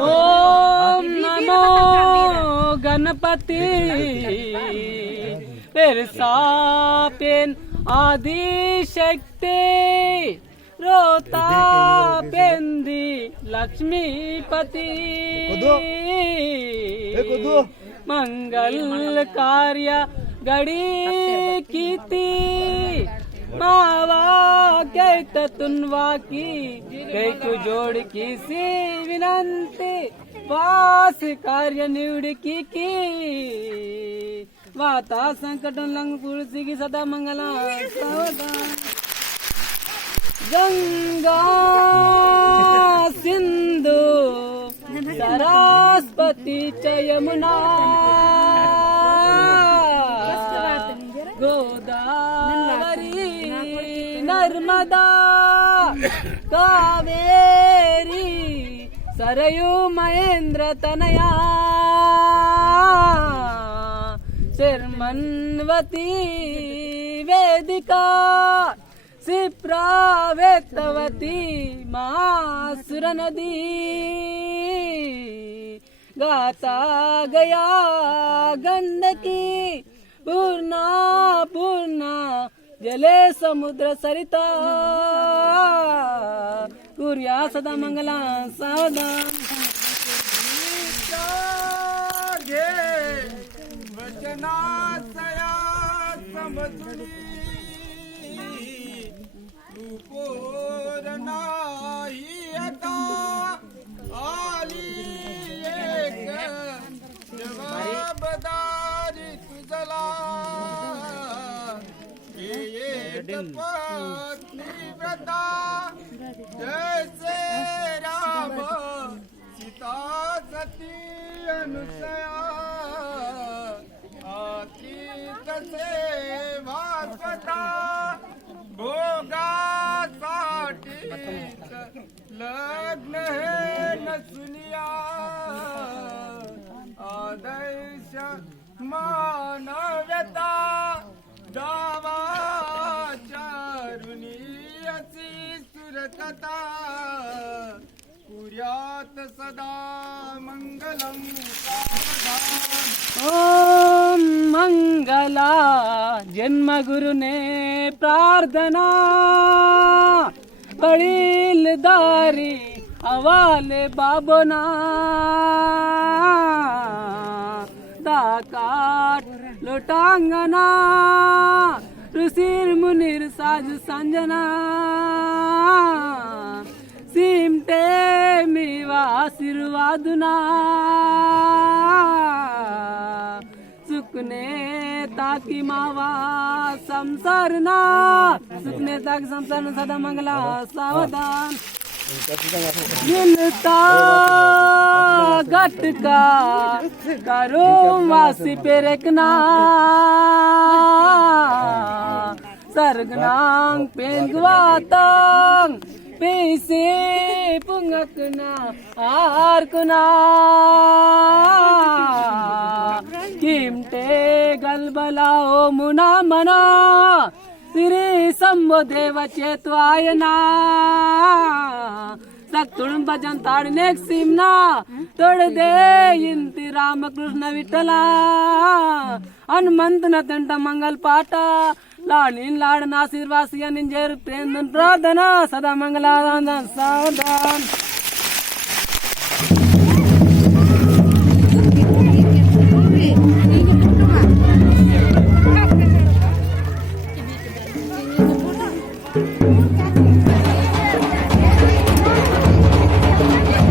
ओम नमो Ganpati pen आदि शक्ति रोता पेंदी लक्ष्मीपति मंगल कार्य गड़ी कीती मावा गैत तुनवा की गै को जोड़ की सी विनंती वास कार्य निवड की वाता संकट लंग पुरुषी की सदा मंगला सावधान गंगा सिंधु सरस्वती च यमुना गोदावरी नर्मदा कावेरी सरयू महेंद्र तनया शर्मन्वती वेदिका सिप्रा वेतवती महासुर नदी गाता गया गंडकी पूर्णा पूर्णा जले समुद्र सरिता कुर्या सदा मंगला सावधान वचनासया समतुली रूपोरनाही आता आली एक जवाबदारी तुझला एक पत्नी व्रता जैसे राम सीता सती अनुसया तसे वासता भोगासाठी लग्न हे नसुनिया आदर्श मानवता दावाचारुणी असी सुरकता कुर्यात सदा मंगलम सावधान ओम मंगला जन्म गुरु ने प्रार्थना पड़ील दारी हवाले बाबना दाकाट लोटांगना ऋषिर मुनिर साज संजना सिमटे मेवा आशीर्वादना सुकने ताकी मावा संसारना सुकने ताकी संसारना सदा मंगला सावधान मिलता गटका करो वासी पेरकना सरगनांग पेंगवातांग पैसे पुंगकना आरकना किमटे गलबलाओ मुना मना श्री शंभो देव चेत्वायना तुळून भजन ताडणे सीमना तोड दे इंती रामकृष्ण विठ्ठला हनुमंत नंट मंगल पाठ लाडीन लाडन आशीर्वासिया निंजेर प्रेम प्रार्थना सदा मंगला सावधान